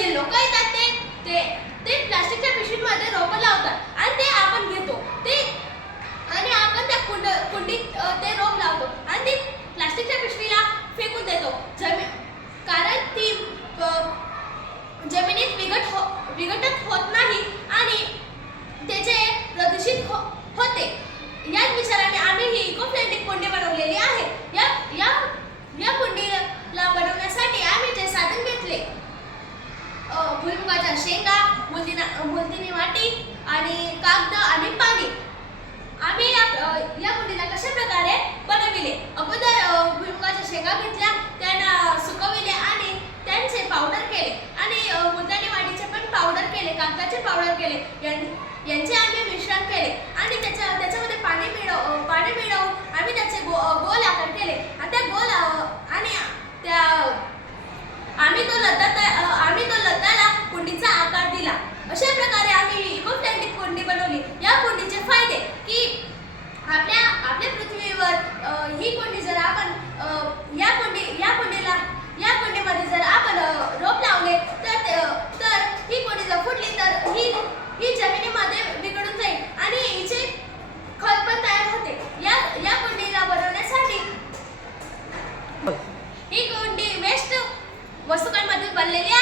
जे लोक येतात ते ते प्लास्टिकच्या पिशवीत भुईमुगाच्या शेंगा मुलदीना मुलदिनी वाटी आणि कागद आणि पाणी. आम्ही या मुलीला कशा प्रकारे बनविले? अगोदर भुईमुगाच्या शेंगा घेतल्या त्यांना सुकविले आणि त्यांचे पावडर केले. आणि मुलदानी वाटीचे पण पावडर केले कागदाचे पावडर केले. यांचे आम्ही मिश्रण केले. आणि त्याच्या त्याच्यामध्ये ही कोंडी वेस्ट वस्तूंमधून बनलेली आहे.